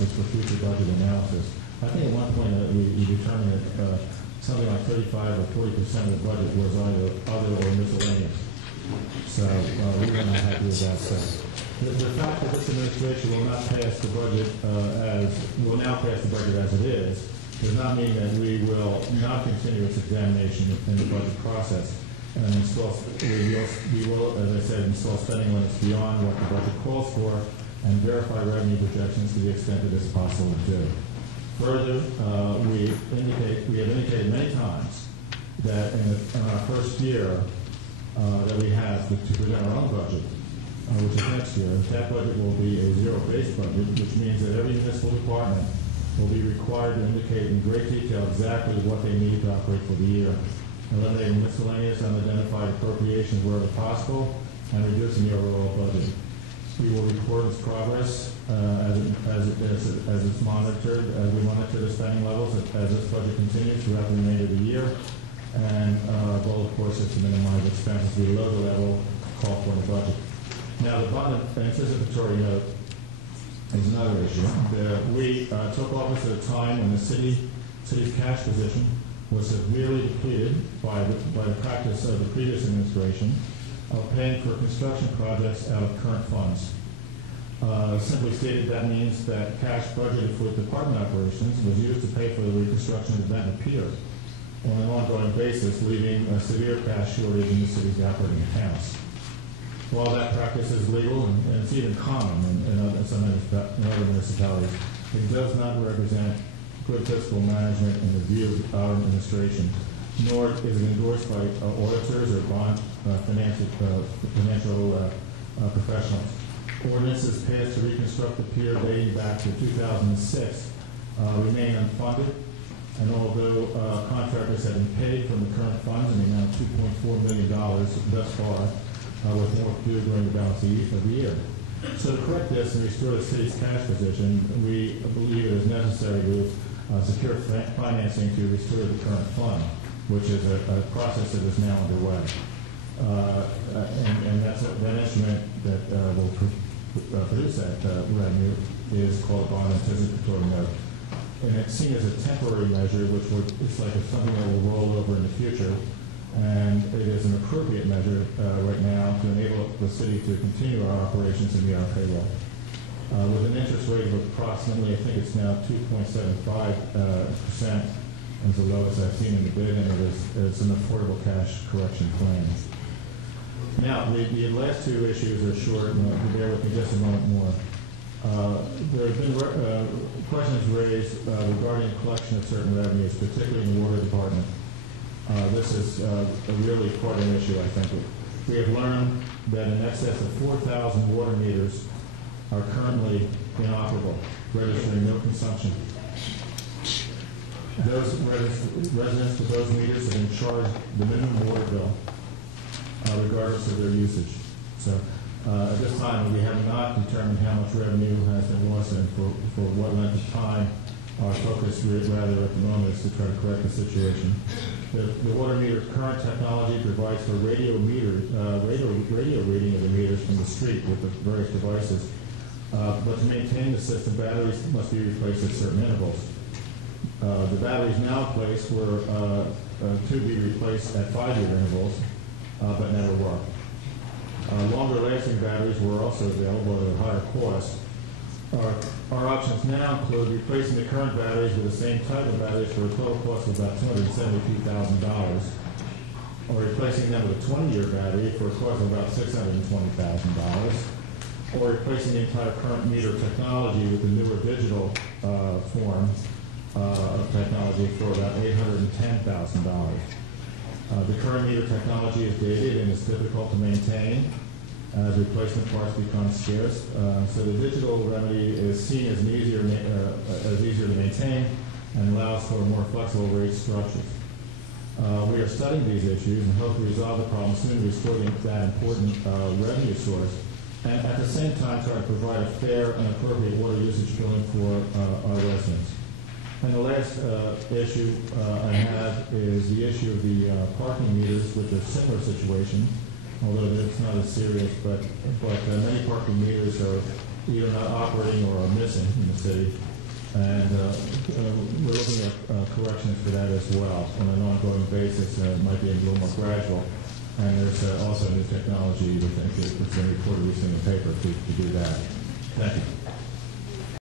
expenses for future budget analysis. I think at one point we determined that something like 35 or 40% of the budget was either other or miscellaneous. So we were not happy with that. So the fact that this administration will not pass the budget will now pass the budget as it is does not mean that we will not continue its examination in the budget process and we will, as I said, install spending limits beyond what the budget calls for and verify revenue projections to the extent that it's possible to do. Further, we have indicated many times that in our first year that we have to present our own budget, which is next year, that budget will be a zero-based budget, which means that every municipal department will be required to indicate in great detail exactly what they need to operate for the year, eliminating miscellaneous unidentified appropriations wherever possible, and reducing the overall budget. We will report its progress as it's monitored, as we monitor the spending levels as this budget continues throughout the remainder of the year. And our goal, of course, is to minimize expenses below the level called for in the budget. Now, the bond anticipatory note is another issue. We took office at a time when the city's cash position was severely depleted by the practice of the previous administration of paying for construction projects out of current funds. Simply stated, that means that cash budgeted for department operations was used to pay for the reconstruction of the Ventnor Pier on an ongoing basis, leaving a severe cash shortage in the city's operating accounts. While that practice is legal and it's even common in some other municipalities, it does not represent good fiscal management in the view of our administration, nor is it endorsed by auditors or bond financial professionals. Ordinances passed to reconstruct the pier dating back to 2006 remain unfunded, and although contractors have been paid from the current funds in the amount of $2.4 million thus far, with more to do during the balance of the year. So to correct this and restore the city's cash position, we believe it is necessary to secure financing to restore the current fund, which is a process that is now underway. And that's that instrument that will produce that revenue is called a bond anticipatory note. And it's seen as a temporary measure, which it's like something that will roll over in the future. And it is an appropriate measure right now to enable the city to continue our operations and meet our payroll. With an interest rate of approximately, I think it's now 2.75%, is the lowest I've seen in the bid, and it's an affordable cash collection plan. Now, the last two issues are short, and bear with me just a moment more. There have been questions raised regarding the collection of certain revenues, particularly in the water department. This is really quite an issue, I think. We have learned that in excess of 4,000 water meters are currently inoperable, registering no consumption. Those residents with those meters have been charged the minimum water bill, regardless of their usage. So at this time, we have not determined how much revenue has been lost and for what length of time. Our focus rather at the moment is to try to correct the situation. The water meter current technology provides for radio reading of the meters from the street with the various devices. But to maintain the system, batteries must be replaced at certain intervals. The batteries now in place were to be replaced at 5-year intervals, but never were. Longer lasting batteries were also available at a higher cost. Our options now include replacing the current batteries with the same type of batteries for a total cost of about $272,000, or replacing them with a 20-year battery for a cost of about $620,000, or replacing the entire current meter technology with the newer digital form of technology for about $810,000. The current meter technology is dated and is difficult to maintain as replacement parts become scarce. So the digital remedy is seen as easier to maintain and allows for more flexible rate structures. We are studying these issues and hope to resolve the problem soon, restoring that important revenue source, and at the same time try to provide a fair and appropriate water usage billing for our residents. And the last issue I have is the issue of the parking meters, which is a similar situation, although it's not as serious, but many parking meters are either not operating or are missing in the city. And we're looking at corrections for that as well on an ongoing basis. It might be a little more gradual. And there's also new technology, we think, that's been reported recently in the paper to do that. Thank you.